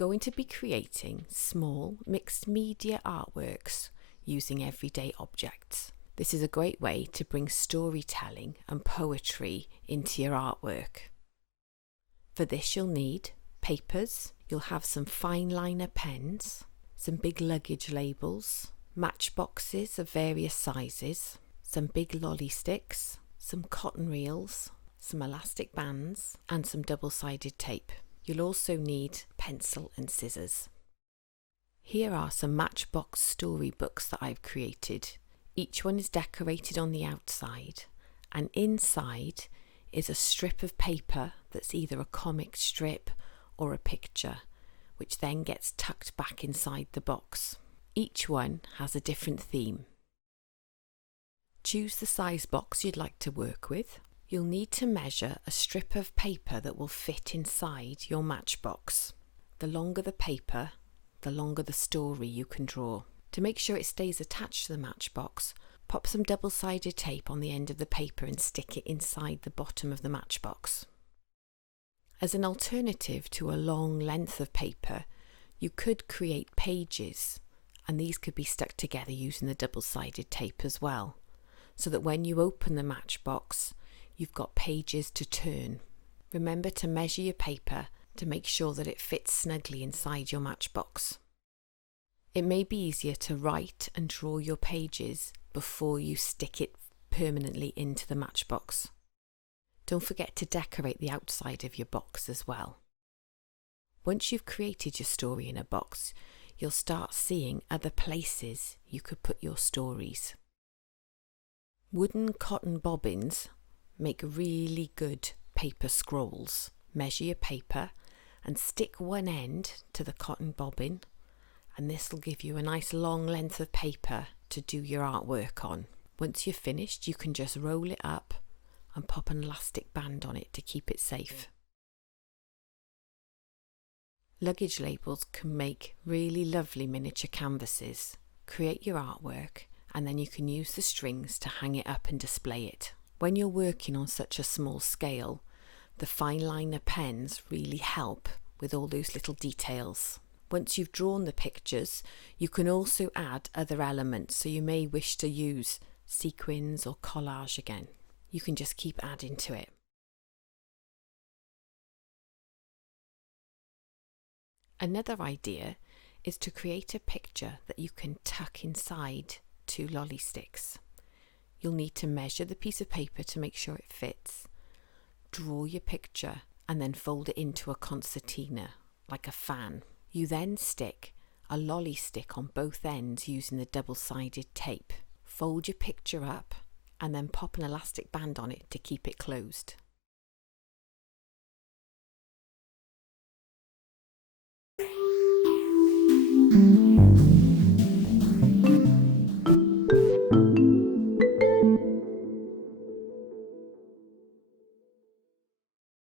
going to be creating small mixed media artworks using everyday objects. This is a great way to bring storytelling and poetry into your artwork. For this you'll need papers, you'll have some fine liner pens, some big luggage labels, matchboxes of various sizes, some big lolly sticks, some cotton reels, some elastic bands and some double-sided tape. You'll also need pencil and scissors. Here are some matchbox storybooks that I've created. Each one is decorated on the outside, and inside is a strip of paper that's either a comic strip or a picture, which then gets tucked back inside the box. Each one has a different theme. Choose the size box you'd like to work with. You'll need to measure a strip of paper that will fit inside your matchbox. The longer the paper, the longer the story you can draw. To make sure it stays attached to the matchbox, pop some double-sided tape on the end of the paper and stick it inside the bottom of the matchbox. As an alternative to a long length of paper, you could create pages, and these could be stuck together using the double-sided tape as well, so that when you open the matchbox, you've got pages to turn. Remember to measure your paper to make sure that it fits snugly inside your matchbox. It may be easier to write and draw your pages before you stick it permanently into the matchbox. Don't forget to decorate the outside of your box as well. Once you've created your story in a box, you'll start seeing other places you could put your stories. Wooden cotton bobbins make really good paper scrolls. Measure your paper and stick one end to the cotton bobbin, and this will give you a nice long length of paper to do your artwork on. Once you're finished, you can just roll it up and pop an elastic band on it to keep it safe. Luggage labels can make really lovely miniature canvases. Create your artwork and then you can use the strings to hang it up and display it. When you're working on such a small scale, the fine liner pens really help with all those little details. Once you've drawn the pictures, you can also add other elements, so you may wish to use sequins or collage again. You can just keep adding to it. Another idea is to create a picture that you can tuck inside 2 lolly sticks. You'll need to measure the piece of paper to make sure it fits. Draw your picture and then fold it into a concertina, like a fan. You then stick a lolly stick on both ends using the double-sided tape. Fold your picture up and then pop an elastic band on it to keep it closed.